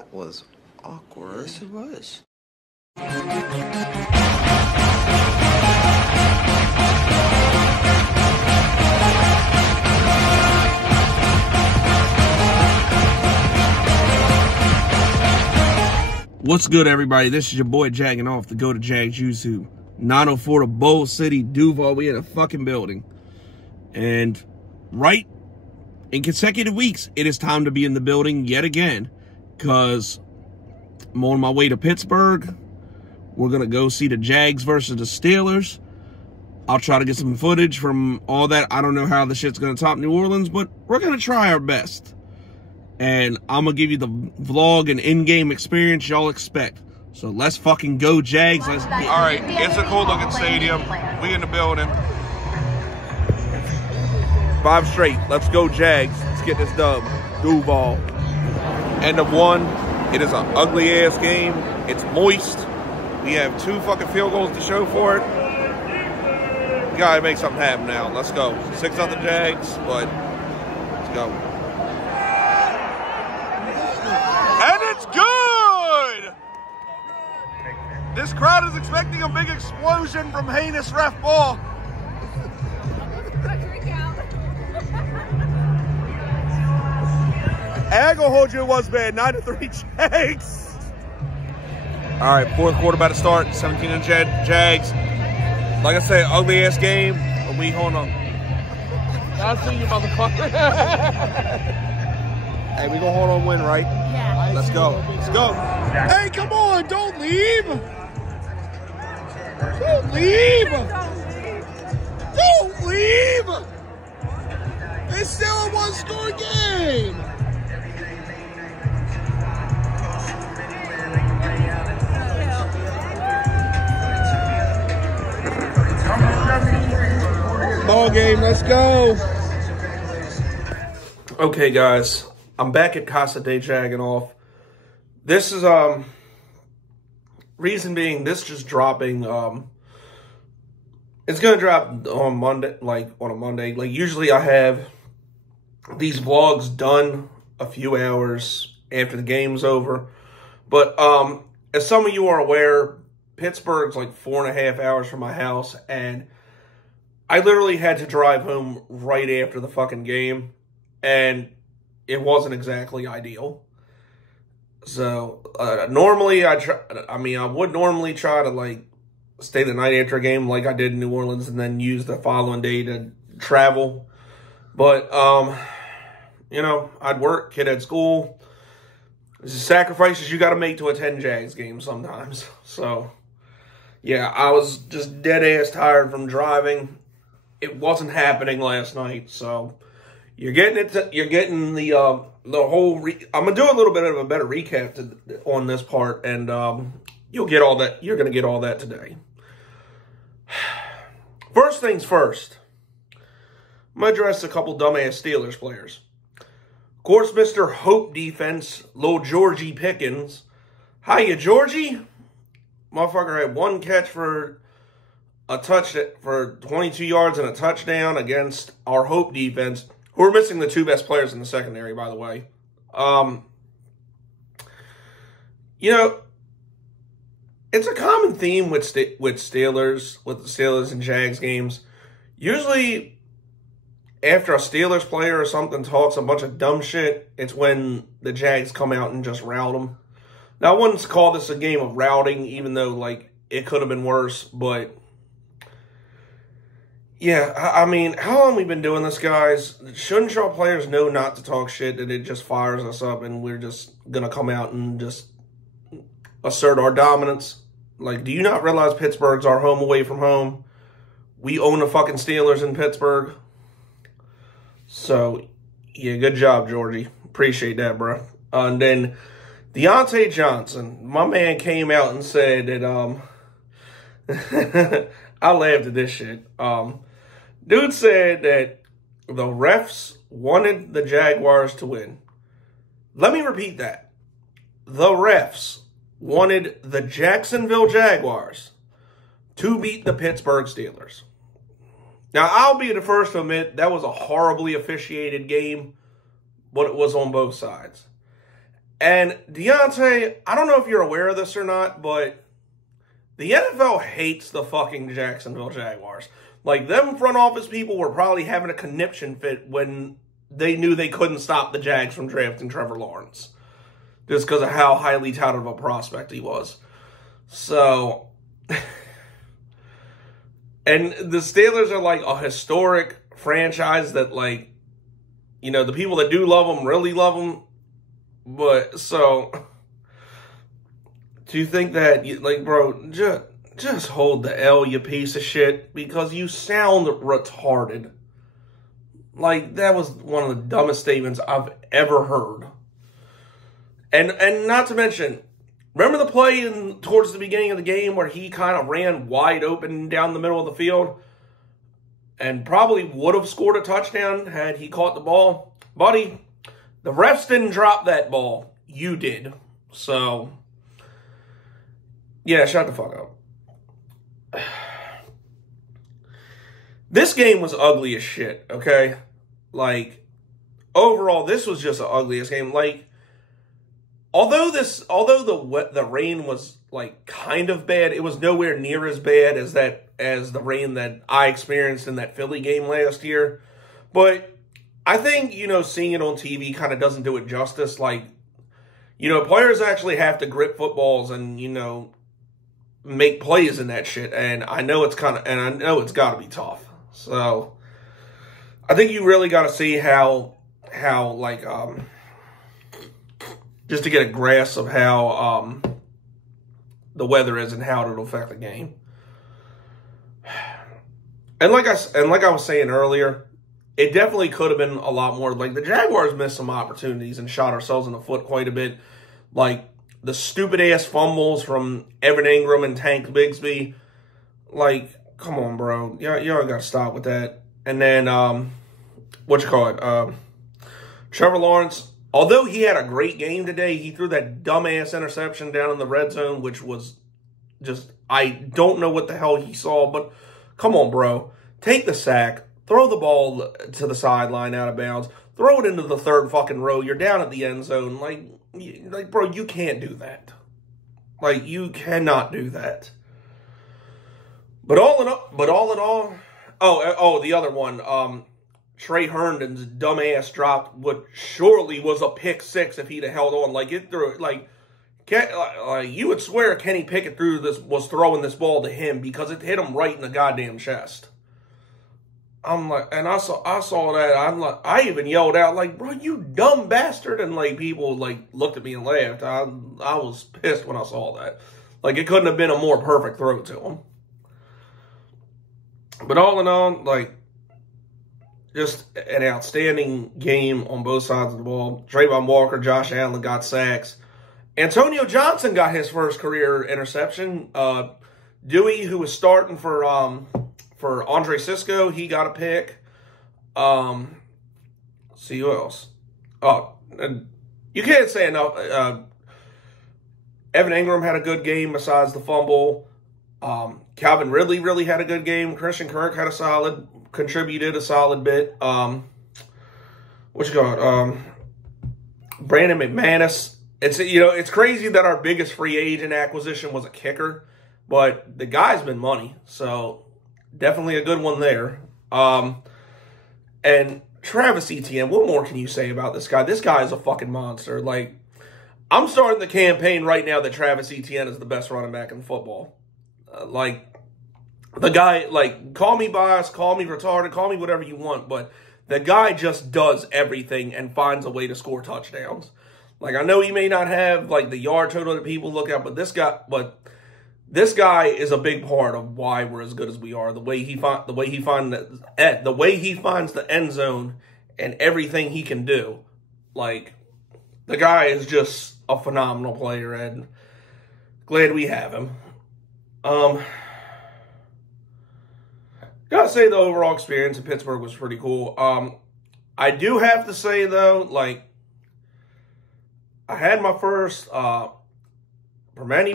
That was awkward. Yes, it was. What's good, everybody? This is your boy Jagging Off the Go to Jags YouTube. 904 to Bowl City, Duval. We in a fucking building. And right in consecutive weeks, it is time to be in the building yet again. Because I'm on my way to Pittsburgh. We're going to go see the Jags versus the Steelers. I'll try to get some footage from all that. I don't know how the shit's going to top New Orleans, but we're going to try our best. And I'm going to give you the vlog and in-game experience y'all expect. So let's fucking go, Jags. Let's get it. All right, it's a cool-looking stadium. We in the building. 5 straight. Let's go, Jags. Let's get this dub. Duval. End of 1. It is an ugly-ass game. It's moist. We have 2 fucking field goals to show for it. We gotta make something happen now. Let's go. 6-0 Jags, but let's go. And it's good! This crowd is expecting a big explosion from heinous ref ball. I ain't gonna hold you, it was bad. 9-3 Jags. All right, 4th quarter about to start. 17-0 Jags. Like I said, ugly ass game, but we hold on. I see you, motherfucker. Hey, we gonna hold on, win, right? Yeah. Let's go. Let's go. Hey, come on! Don't leave. Don't leave. Don't leave. It's still a 1-score game. Ball game, let's go. Okay, guys, I'm back at Casa de Jagging Off. This is reason being, this just dropping. It's gonna drop on Monday, like on a Monday. Like usually, I have these vlogs done a few hours after the game's over. But as some of you are aware, Pittsburgh's like 4.5 hours from my house, and I literally had to drive home right after the fucking game, and it wasn't exactly ideal. So normally I would normally try to like stay the night after a game like I did in New Orleans, and then use the following day to travel. But you know, I'd work, kid at school. There's sacrifices you got to make to attend Jags games sometimes. So yeah, I was just dead ass tired from driving. It wasn't happening last night, so you're getting it. You're getting the whole. I'm gonna do a little bit of a better recap on this part, and you'll get all that. You're gonna get all that today. First things first, I'm gonna address a couple dumbass Steelers players. Of course, Mr. Hope Defense, Lil Georgie Pickens. Hiya, Georgie. Motherfucker had 1 catch for a touch for 22 yards and a touchdown against our Hope defense, who are missing the 2 best players in the secondary, by the way. You know, it's a common theme with the Steelers and Jags games. Usually, after a Steelers player or something talks a bunch of dumb shit, it's when the Jags come out and just rout them. Now, I wouldn't call this a game of routing, even though, like, it could have been worse, but yeah, I mean, how long have we been doing this, guys? Shouldn't y'all players know not to talk shit, that it just fires us up and we're just going to come out and just assert our dominance? Like, do you not realize Pittsburgh's our home away from home? We own the fucking Steelers in Pittsburgh. So, yeah, good job, Georgie. Appreciate that, bro. And then Deontay Johnson, my man came out and said that, I laughed at this shit. Dude said that the refs wanted the Jaguars to win. Let me repeat that. The refs wanted the Jacksonville Jaguars to beat the Pittsburgh Steelers. Now, I'll be the first to admit that was a horribly officiated game, but it was on both sides. And Deontay, I don't know if you're aware of this or not, but the NFL hates the fucking Jacksonville Jaguars. Like, them front office people were probably having a conniption fit when they knew they couldn't stop the Jags from drafting Trevor Lawrence. Just because of how highly touted of a prospect he was. So, and the Steelers are like a historic franchise that, like, you know, the people that do love them really love them. But, so, do you think that, like, bro, just hold the L, you piece of shit, because you sound retarded. Like, that was one of the dumbest statements I've ever heard. And not to mention, remember the play towards the beginning of the game where he kind of ran wide open down the middle of the field? And probably would have scored a touchdown had he caught the ball. Buddy, the refs didn't drop that ball. You did. So, yeah, shut the fuck up. This game was ugly as shit, okay? Like, overall, this was just the ugliest game. Like, although the rain was, like, kind of bad, it was nowhere near as bad as the rain that I experienced in that Philly game last year. But I think, you know, seeing it on TV kind of doesn't do it justice. Like, you know, players actually have to grip footballs and, you know, make plays in that shit. And I know it's got to be tough. So, I think you really got to see how, like, just to get a grasp of how, the weather is and how it'll affect the game. And like I was saying earlier, it definitely could have been a lot more. Like, the Jaguars missed some opportunities and shot ourselves in the foot quite a bit. Like, the stupid-ass fumbles from Evan Ingram and Tank Bigsby. Like, come on, bro. Y'all got to stop with that. And then, Trevor Lawrence, although he had a great game today, he threw that dumbass interception down in the red zone, which was just, I don't know what the hell he saw, but come on, bro. Take the sack. Throw the ball to the sideline out of bounds. Throw it into the third fucking row. You're down at the end zone. Like, bro, you can't do that. Like, you cannot do that. But all in all, the other one, Trey Herndon's dumbass dropped what surely was a pick six if he'd have held on. Like, it threw, like, you would swear Kenny Pickett was throwing this ball to him because it hit him right in the goddamn chest. I'm like, and I saw that. I'm like, I even yelled out, like, bro, you dumb bastard. And, like, people, like, looked at me and laughed. I was pissed when I saw that. Like, it couldn't have been a more perfect throw to him. But all in all, like, just an outstanding game on both sides of the ball. Trayvon Walker, Josh Allen got sacks. Antonio Johnson got his first career interception. Dewey, who was starting for Andre Sisco, he got a pick. See who else? Oh, you can't say enough. Evan Ingram had a good game besides the fumble. Calvin Ridley really had a good game. Christian Kirk contributed a solid bit. Brandon McManus. It's crazy that our biggest free agent acquisition was a kicker, but the guy's been money, so definitely a good one there. And Travis Etienne, what more can you say about this guy? This guy is a fucking monster. Like, I'm starting the campaign right now that Travis Etienne is the best running back in football. The guy, like, call me biased, call me retarded, call me whatever you want, but the guy just does everything and finds a way to score touchdowns. Like, I know he may not have, like, the yard total that people look at, but this guy is a big part of why we're as good as we are. The way he finds the end zone and everything he can do. Like, the guy is just a phenomenal player, and glad we have him. Gotta say the overall experience in Pittsburgh was pretty cool. I do have to say, though, like, I had my first Permane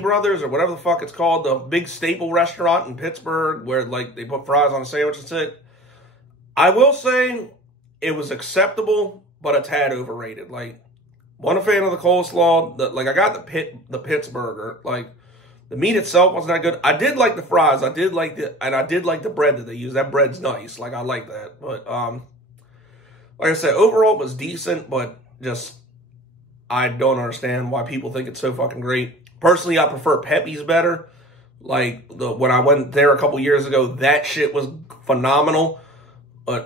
Brothers, or whatever the fuck it's called, the big staple restaurant in Pittsburgh where, like, they put fries on a sandwich and shit. I will say it was acceptable, but a tad overrated. Like, Wasn't a fan of the coleslaw. Like, I got the Pitts burger. Like, the meat itself wasn't that good. I did like the fries. I did like the bread that they use. That bread's nice. Like, I like that. But, like I said, overall it was decent, but just, I don't understand why people think it's so fucking great. Personally, I prefer Pepe's better. Like, when I went there a couple years ago, that shit was phenomenal. But,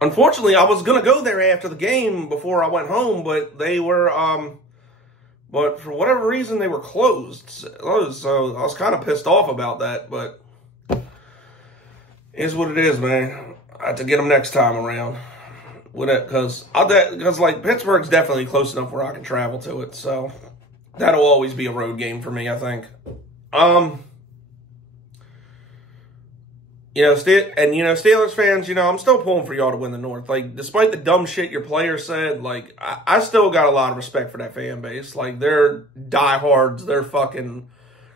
unfortunately, I was going to go there after the game before I went home, but they were, but for whatever reason, they were closed. So I was kind of pissed off about that, but it is what it is, man. I have to get them next time around. Because like, Pittsburgh's definitely close enough where I can travel to it, so that'll always be a road game for me, I think. Steelers fans, I'm still pulling for y'all to win the North. Like, despite the dumb shit your players said, like, I still got a lot of respect for that fan base. Like, they're diehards. They're fucking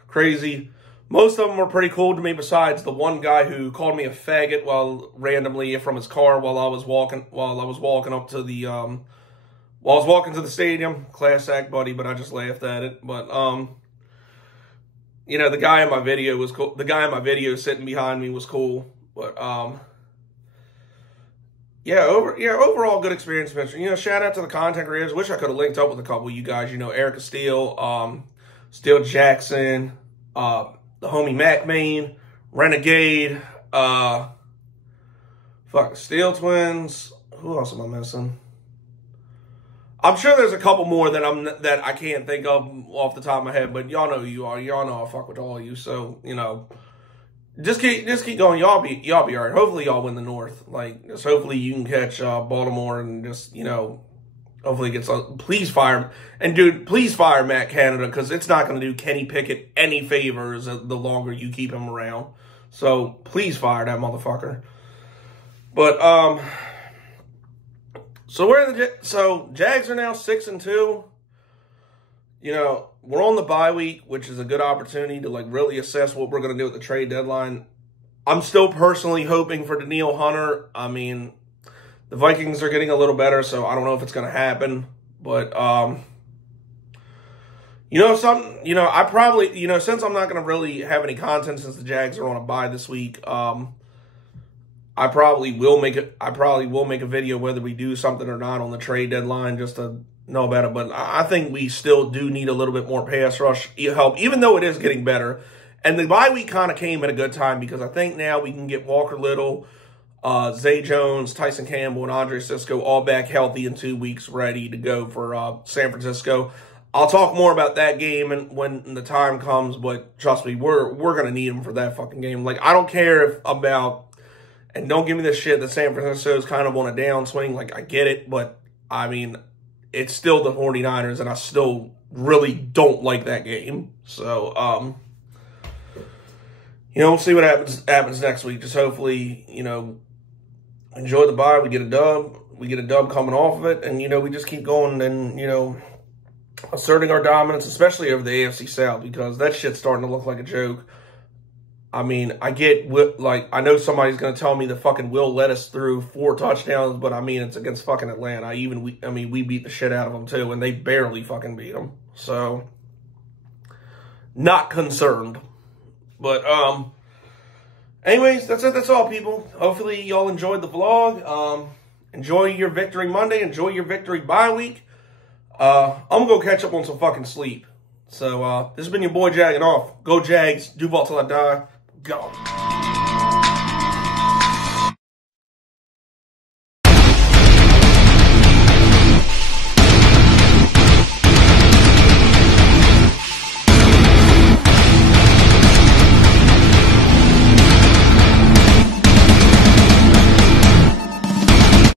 crazy. Most of them were pretty cool to me, besides the one guy who called me a faggot randomly from his car while I was walking up to the stadium. Class act, buddy, but I just laughed at it. But the guy in my video was cool. The guy in my video sitting behind me was cool. But overall good experience, Spencer. Shout out to the content creators. Wish I could have linked up with a couple of you guys. Erica Steele, Steele Jackson, the homie Mac Main, Renegade, Steel Twins. Who else am I missing? I'm sure there's a couple more that I can't think of off the top of my head, but y'all know who you are. Y'all know I fuck with all of you. So, just keep going. Y'all be all right. Hopefully y'all win the North. Like, just hopefully you can catch Baltimore and just, hopefully it gets please fire. And dude, please fire Matt Canada, because it's not going to do Kenny Pickett any favors the longer you keep him around. So please fire that motherfucker. But So Jags are now 6-2. We're on the bye week, which is a good opportunity to really assess what we're going to do at the trade deadline. I'm still personally hoping for Danielle Hunter. I mean, the Vikings are getting a little better, so I don't know if it's going to happen. But I probably since I'm not going to really have any content since the Jags are on a bye this week, I probably will make a video whether we do something or not on the trade deadline, just to know about it. But I think we still do need a little bit more pass rush help, even though it is getting better. And the bye week kind of came at a good time, because I think now we can get Walker Little, Zay Jones, Tyson Campbell, and Andre Sisco all back healthy in 2 weeks, ready to go for San Francisco. I'll talk more about that game when the time comes, but trust me, we're going to need them for that fucking game. Like, I don't care and don't give me this shit that San Francisco is kind of on a downswing. Like, I get it, but, I mean, it's still the 49ers, and I still really don't like that game. So, we'll see what happens next week. Just hopefully, enjoy the bye. We get a dub. We get a dub coming off of it, and, we just keep going and, asserting our dominance, especially over the AFC South, because that shit's starting to look like a joke. I mean, I know somebody's going to tell me that fucking Will led us through 4 touchdowns, but I mean, it's against fucking Atlanta. We beat the shit out of them too, and they barely fucking beat them. So, not concerned. But, anyways, that's it. That's all, people. Hopefully, y'all enjoyed the vlog. Enjoy your Victory Monday. Enjoy your Victory bye week. I'm going to go catch up on some fucking sleep. So, this has been your boy Jagging Off. Go Jags. Duval till I die. Go.